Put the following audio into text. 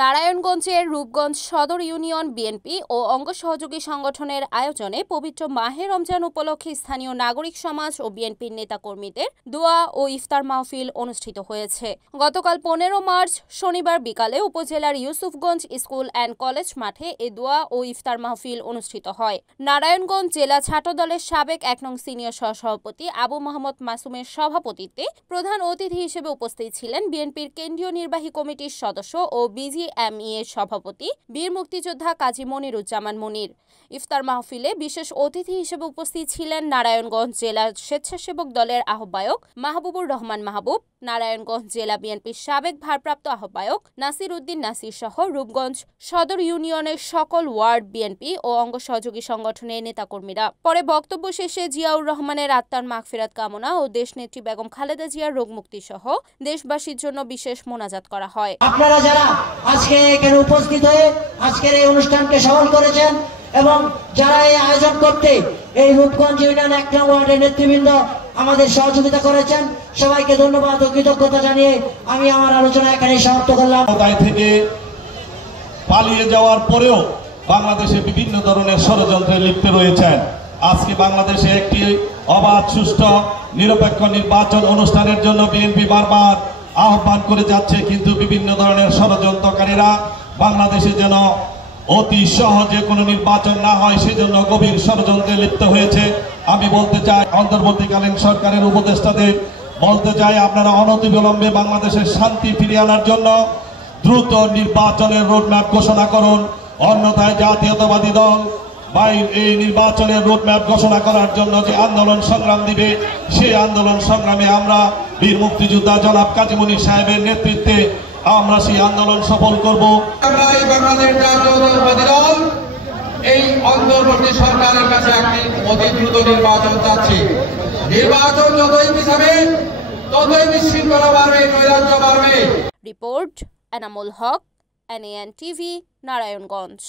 নারায়ণগঞ্জের রূপগঞ্জ সদর union BNP ও অঙ্গ সহযোগী সংগঠনের আয়োজনে পবিত্র মাহে রমজান উপলক্ষে স্থানীয় নাগরিক সমাজ ও বিএনপির নেতাকর্মীদের দোয়া ও ইফতার মাহফিল অনুষ্ঠিত হয়েছে। গতকাল 15 মার্চ শনিবার বিকালে উপজেলার ইউসুফগঞ্জ স্কুল অ্যান্ড কলেজ মাঠে এ দোয়া ও ইফতার মাহফিল অনুষ্ঠিত হয়। নারায়ণগঞ্জ জেলা ছাত্রদলের সাবেক 1 নং সিনিয়র সহসভাপতি আবু মোহাম্মদ মাসুমের সভাপতিত্বে প্রধান অতিথি হিসেবে উপস্থিত ছিলেন বিএনপির কেন্দ্রীয় নির্বাহী কমিটির সদস্য ও বিজিএমইএ সভাপতি বীর মুক্তিযোদ্ধা কাজী মনিরুজ্জামান মনির। ইফতার মাহফিলে বিশেষ অতিথি হিসেবে উপস্থিত ছিলেন নারায়ণগঞ্জ জেলা স্বেচ্ছাসেবক দলের আহ্বায়ক মাহবুবুর রহমান মাহবুব, নারায়ণগঞ্জ জেলা বিএনপির সাবেক ভারপ্রাপ্ত আহ্বায়ক নাসির উদ্দিন নাসির সহ রূপগঞ্জ সদর ইউনিয়নের সকল ওয়ার্ড বিএনপি ও অঙ্গ সহযোগী সংগঠনের নেতাকর্মীরা। পরে বক্তব্য শেষে জিয়াউর রহমানের আত্মার মাগফিরাত কামনা ও দেশনেত্রী বেগম খালেদা জিয়ার রোগমুক্তি সহ দেশবাসীর জন্য বিশেষ মোনাজাত করা হয়। আপনারা যারা আজকে এখানে উপস্থিত হয়ে আজকের এই অনুষ্ঠানকে সফল করেছেন এবং যারা এই আয়োজন করতে এই রূপগঞ্জ ইউনিয়ন 1 নং ওয়ার্ডের নেতৃবৃন্দ আমাদের সহযোগিতা করেছেন, সবাইকে ধন্যবাদ ও কৃতজ্ঞতা জানিয়ে আমি আমার আলোচনা এখানে সমাপ্ত করলাম। দায় থেকে পালিয়ে যাওয়ার পরেও বাংলাদেশে বিভিন্ন ধরনের ষড়যন্ত্রে লিপ্ত রয়েছেন। আজকে বাংলাদেশে একটি অবাধ, সুষ্ঠু, নিরপেক্ষ নির্বাচন অনুষ্ঠানের জন্য বিএনপি বারবার আহ্বান করে যাচ্ছে, কিন্তু বিভিন্ন ধরনের ষড়যন্ত্রকারীরা বাংলাদেশে যেন অতি সহজে কোনো নির্বাচন না হয় সেজন্য গভীর ষড়যন্ত্রে লিপ্ত হয়েছে। আমি বলতে চাই, অন্তর্বর্তীকালীন সরকারের উপদেষ্টাদের বলতে চাই, আপনারা অনতিবিলম্বে বাংলাদেশের শান্তি ফিরিয়ে আনার জন্য দ্রুত নির্বাচনের রোডম্যাপ ঘোষণা করুন। অন্যথায় জাতীয়তাবাদী দল এই নির্বাচনের রোডম্যাপ ঘোষণা করার জন্য যে আন্দোলন সংগ্রাম দিবে, সেই আন্দোলন সংগ্রামে আমরা বীর মুক্তিযোদ্ধা জনাব কাজী মনির সাহেবের নেতৃত্বে আমরা সেই আন্দোলন সফল করব। আমরা এই বাংলাদেশ জাতীয়তাবাদী দল এই অন্তর্বর্তী সরকারের কাছে একটি অতি দ্রুত নির্বাচন চাচ্ছি। নির্বাচন যতই পিছাবে ততই বিশৃঙ্খলা বাড়বে, নৈরাজ্য বাড়বে। Report Enamul Haque, NAN TV, Narayanganj.